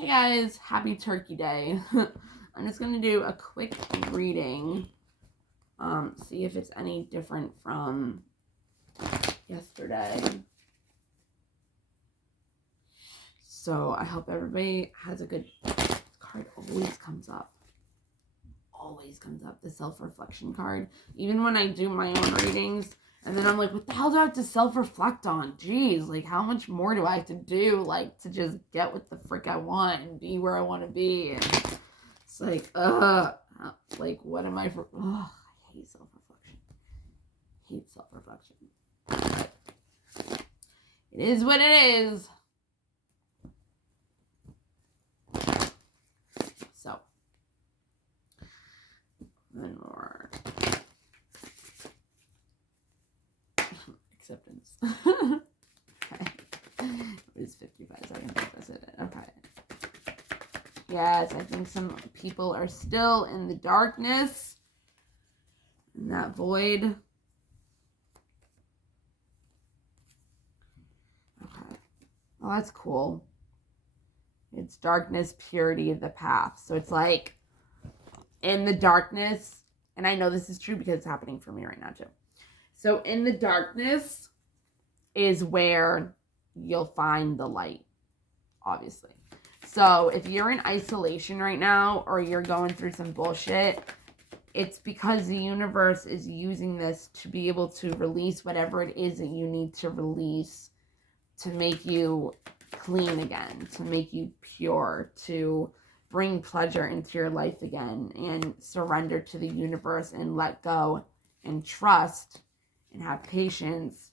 Hey guys, happy Turkey Day. I'm just going to do a quick reading, see if it's any different from yesterday. So I hope everybody has a good card. Always comes up, the self-reflection card. Even when I do my own readings, and then I'm like, what the hell do I have to self-reflect on? Jeez, like how much more do I have to do, like to just get what the frick I want and be where I want to be? And it's like, what am I for? I hate self-reflection. But it is what it is. So, one more. Acceptance. Okay. It is 55 seconds. That's it. Okay. Yes, I think some people are still in the darkness, in that void. Okay. Well, that's cool. It's darkness, purity, the path. So it's like in the darkness, and I know this is true because it's happening for me right now too. So in the darkness is where you'll find the light, obviously. So if you're in isolation right now or you're going through some bullshit, it's because the universe is using this to be able to release whatever it is that you need to release to make you clean again, to make you pure, to bring pleasure into your life again and surrender to the universe and let go and trust and have patience.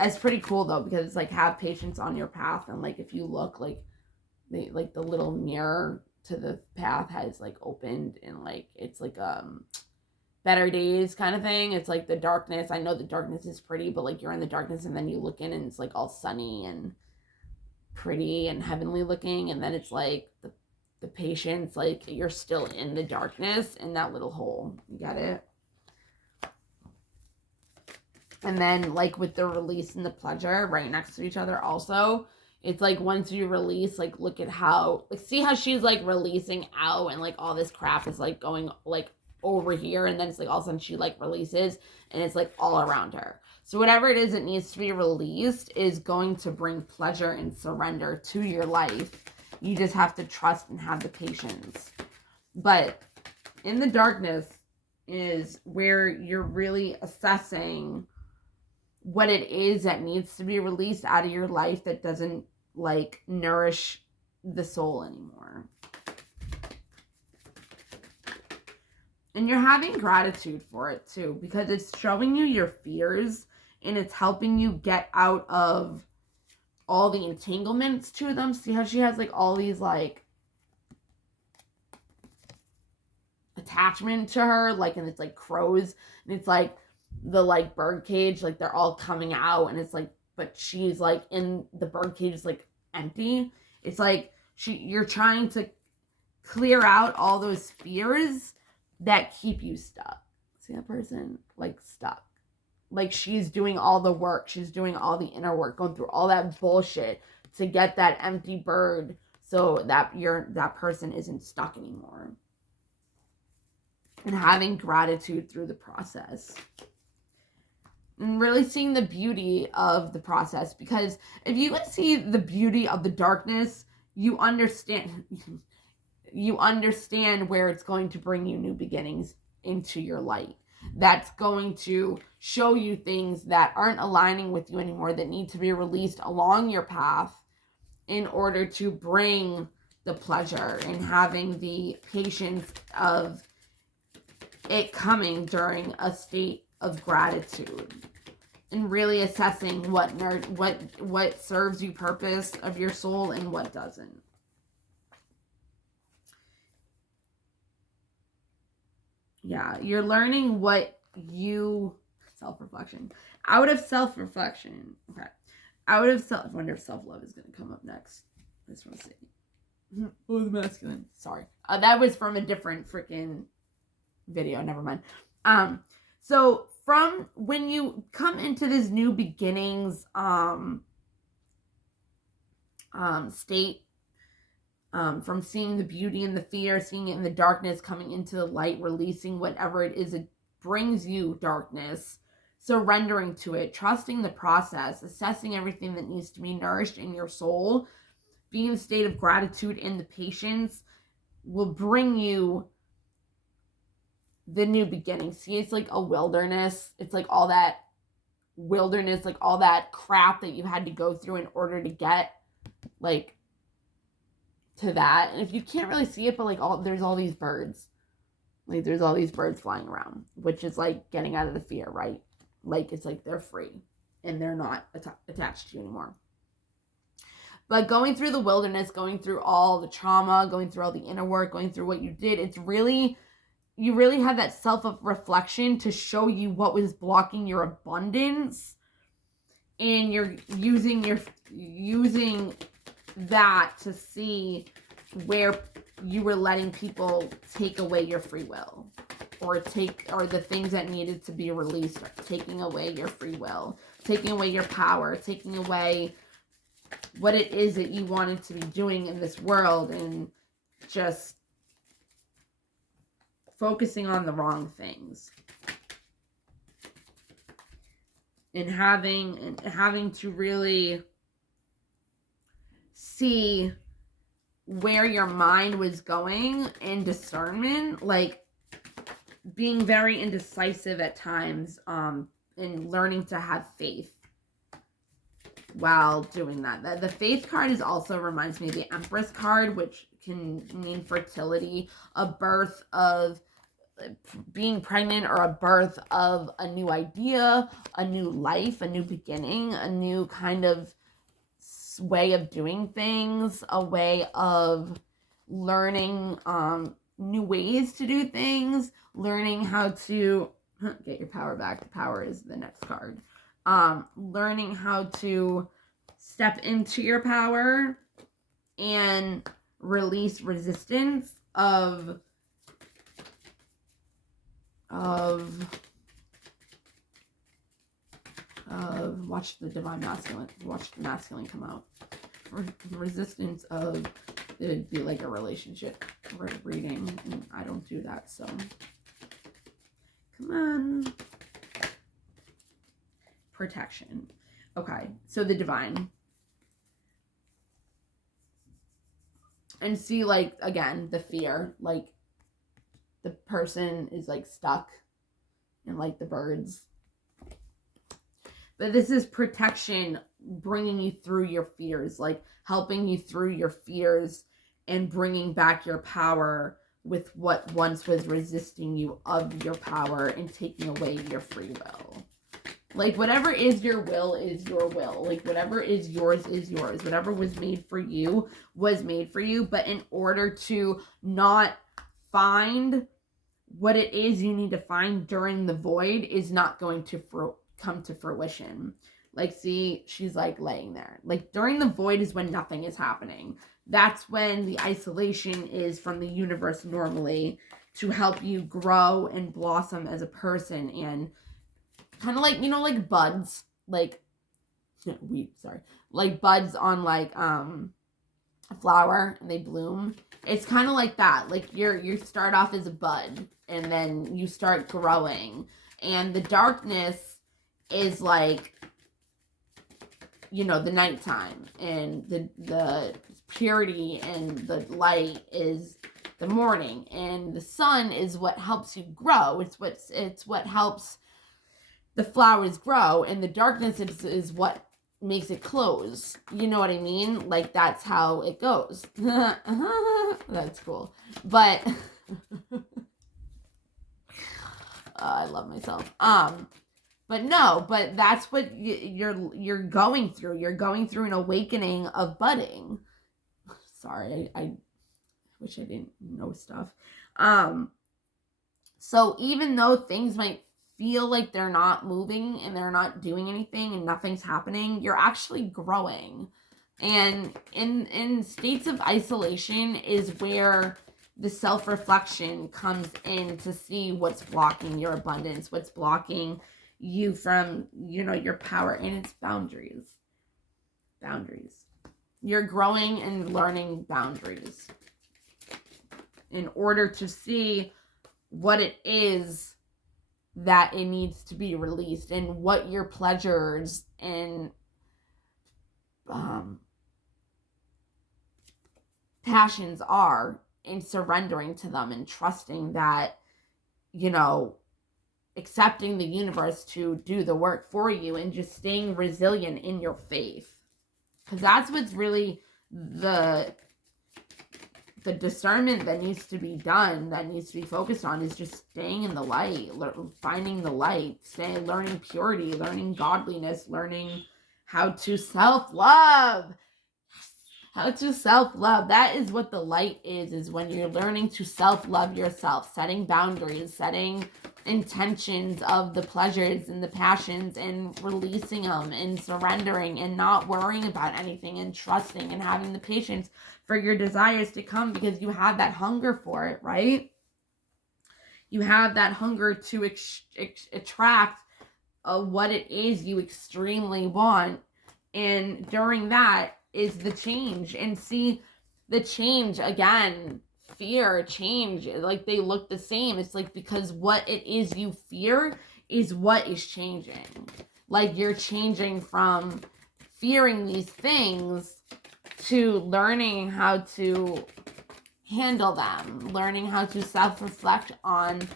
It's pretty cool though, because it's like have patience on your path, and like if you look, like the little mirror to the path has like opened, and like it's like better days kind of thing. It's like the darkness. I know the darkness is pretty, but like you're in the darkness and then you look in and it's like all sunny and pretty and heavenly looking, and then it's like the patience, like you're still in the darkness in that little hole. You get it? And then like with the release and the pleasure right next to each other also, it's like once you release, like look at how, like see how she's like releasing out and like all this crap is like going like over here, and then it's like all of a sudden she like releases and it's like all around her. So whatever it is that needs to be released is going to bring pleasure and surrender to your life. You just have to trust and have the patience. But in the darkness is where you're really assessing what it is that needs to be released out of your life that doesn't like nourish the soul anymore. And you're having gratitude for it too, because it's showing you your fears and it's helping you get out of all the entanglements to them. See how she has like all these like attachment to her, like, and it's like crows, and it's like the like bird cage, like they're all coming out, and it's like, but she's like in the bird cage is like empty. It's like you're trying to clear out all those fears that keep you stuck. See that person like stuck, like she's doing all the work, she's doing all the inner work, going through all that bullshit to get that empty bird so that that person isn't stuck anymore. And having gratitude through the process. And really seeing the beauty of the process. Because if you can see the beauty of the darkness, you understand where it's going to bring you new beginnings into your light. That's going to show you things that aren't aligning with you anymore, that need to be released along your path in order to bring the pleasure and having the patience of it coming during a state of gratitude, and really assessing what serves you purpose of your soul and what doesn't. Yeah, you're learning what you self-reflection. Out of self-reflection. Okay. I wonder if self-love is gonna come up next. I just want to see. Oh, the masculine. Sorry. That was from a different freaking video. Never mind. So from when you come into this new beginnings state, from seeing the beauty and the fear, seeing it in the darkness, coming into the light, releasing whatever it is it brings you, darkness, surrendering to it, trusting the process, assessing everything that needs to be nourished in your soul, being in a state of gratitude and the patience will bring you the new beginning. See, it's like a wilderness. It's like all that wilderness, like all that crap that you had to go through in order to get like to that. And if you can't really see it, but like there's all these birds. Like there's all these birds flying around, which is like getting out of the fear, right? Like it's like they're free and they're not attached to you anymore. But going through the wilderness, going through all the trauma, going through all the inner work, going through what you did, you really had that self-reflection to show you what was blocking your abundance. And you're using that to see where you were letting people take away your free will, or the things that needed to be released, taking away your free will, taking away your power, taking away what it is that you wanted to be doing in this world, and just focusing on the wrong things, and having to really see where your mind was going in discernment, like being very indecisive at times, and learning to have faith while doing that. The faith card is also reminds me of the Empress card, which can mean fertility, a birth of being pregnant, or a birth of a new idea, a new life, a new beginning, a new kind of way of doing things, a way of learning new ways to do things, learning how to get your power back. The power is the next card. Learning how to step into your power and release resistance of watch the divine masculine, watch the masculine come out. Resistance of, it'd be like a relationship reading, and I don't do that, so come on. Protection. Okay, so the divine. And see, like, again, the fear, like the person is like stuck in like the birds. But this is protection, bringing you through your fears, like helping you through your fears and bringing back your power with what once was resisting you of your power, and taking away your free will. Like whatever is your will is your will. Like whatever is yours is yours. Whatever was made for you was made for you. But in order to not find what it is you need to find during the void is not going to come to fruition. Like, see, she's like laying there. Like during the void is when nothing is happening. That's when the isolation is from the universe normally, to help you grow and blossom as a person, and kind of like, you know, like buds, like like buds on like a flower, and they bloom. It's kind of like that. Like you start off as a bud, and then you start growing, and the darkness is like, you know, the nighttime, and the purity and the light is the morning, and the sun is what helps you grow. It's what helps the flowers grow, and the darkness is what makes it close. You know what I mean? Like that's how it goes. That's cool. But I love myself. But that's what you're going through. You're going through an awakening of budding. Sorry, I wish I didn't know stuff. So even though things might feel like they're not moving and they're not doing anything and nothing's happening, you're actually growing. And in states of isolation is where the self-reflection comes in, to see what's blocking your abundance, what's blocking you from, your power, and it's boundaries. Boundaries. You're growing and learning boundaries in order to see what it is that it needs to be released and what your pleasures and passions are, and surrendering to them and trusting that, accepting the universe to do the work for you, and just staying resilient in your faith. Because that's what's really the discernment that needs to be done, that needs to be focused on, is just staying in the light, finding the light, learning purity, learning godliness, learning how to self-love. How to self-love. That is what the light is when you're learning to self-love yourself, setting boundaries, setting intentions of the pleasures and the passions, and releasing them and surrendering and not worrying about anything, and trusting and having the patience for your desires to come, because you have that hunger for it, right? You have that hunger to attract what it is you extremely want. And during that is the change. And see, the change, again, fear, change, like they look the same. It's like, because what it is you fear is what is changing. Like, you're changing from fearing these things to learning how to handle them, learning how to self-reflect on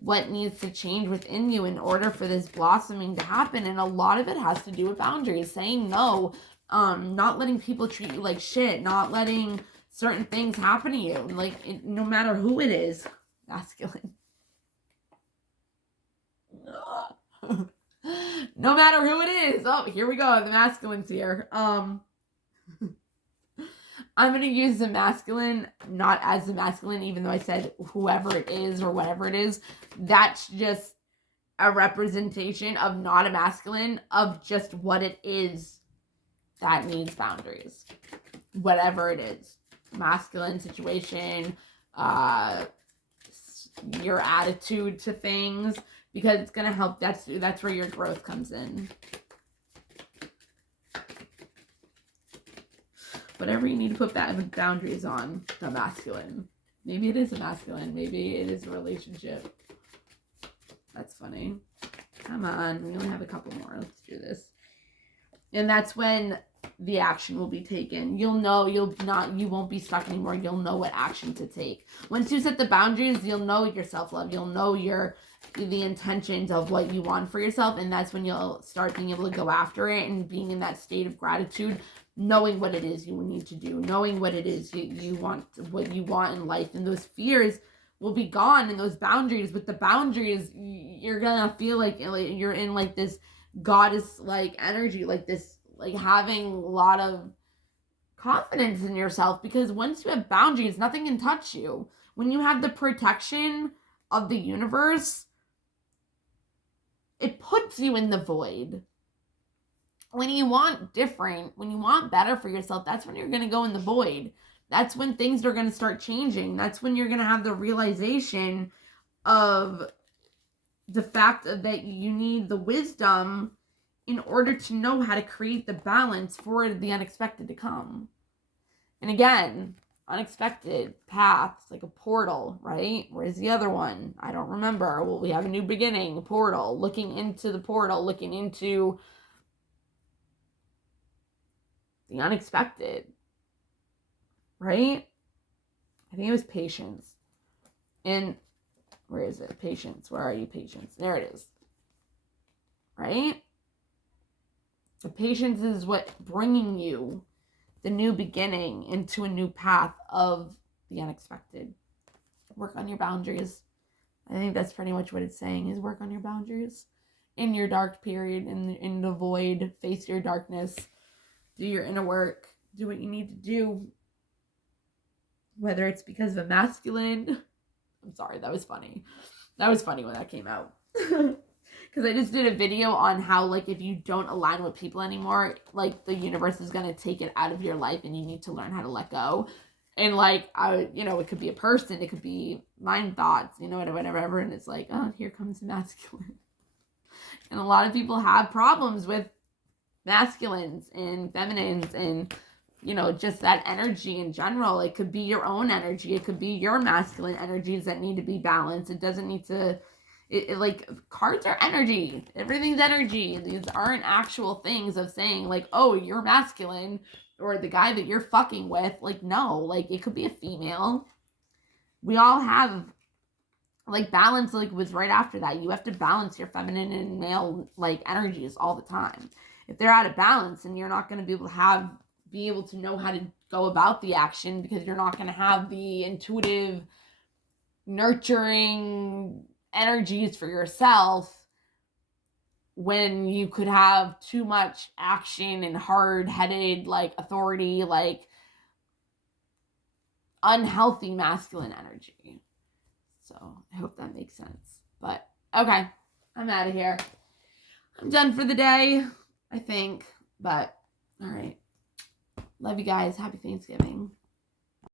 what needs to change within you in order for this blossoming to happen. And a lot of it has to do with boundaries, saying no, not letting people treat you like shit, not letting certain things happen to you, like, no matter who it is. Masculine. No matter who it is. Oh, here we go. The masculine's here. I'm going to use the masculine, not as the masculine, even though I said whoever it is or whatever it is. That's just a representation of not a masculine, of just what it is that needs boundaries. Whatever it is. Masculine situation, your attitude to things, because it's going to help. That's where your growth comes in. Whatever you need to put boundaries on, the masculine. Maybe it is a masculine. Maybe it is a relationship. That's funny. Come on. We only have a couple more. Let's do this. And that's when the action will be taken. You'll know, you won't be stuck anymore. You'll know what action to take. Once you set the boundaries, you'll know your self-love. You'll know the intentions of what you want for yourself. And that's when you'll start being able to go after it, and being in that state of gratitude, knowing what it is you need to do, knowing what it is you want, what you want in life. And those fears will be gone, and those boundaries. With the boundaries, you're gonna feel like you're in like this goddess like energy, like this, like having a lot of confidence in yourself, because once you have boundaries, nothing can touch you. When you have the protection of the universe, it puts you in the void. When you want different, when you want better for yourself, that's when you're going to go in the void. That's when things are going to start changing. That's when you're going to have the realization of the fact that you need the wisdom in order to know how to create the balance for the unexpected to come. And again, unexpected paths, like a portal, right? Where's the other one? I don't remember. Well, we have a new beginning, a portal, looking into the portal, looking into the unexpected, right? I think it was patience. And where is it? Patience. Where are you, patience? There it is. Right? The patience is what bringing you the new beginning into a new path of the unexpected. Work on your boundaries. I think that's pretty much what it's saying, is work on your boundaries. In your dark period, in the void, face your darkness. Do your inner work. Do what you need to do. Whether it's because of a masculine. I'm sorry, that was funny. That was funny when that came out. Because I just did a video on how, like, if you don't align with people anymore, like, the universe is going to take it out of your life, and you need to learn how to let go. And, like, it could be a person, it could be mind thoughts, whatever. And it's like, oh, here comes the masculine. And a lot of people have problems with masculines and feminines and, you know, just that energy in general. It could be your own energy. It could be your masculine energies that need to be balanced. It doesn't need to, like, cards are energy. Everything's energy. These aren't actual things of saying, like, oh, you're masculine, or the guy that you're fucking with. Like, no, like, it could be a female. We all have, like, balance, like, was right after that. You have to balance your feminine and male, like, energies all the time. If they're out of balance, and you're not going to be able to know how to go about the action, because you're not going to have the intuitive, nurturing energies for yourself, when you could have too much action and hard-headed, like, authority, like, unhealthy masculine energy. So I hope that makes sense. But okay, I'm out of here. I'm done for the day, I think. But all right. Love you guys. Happy Thanksgiving.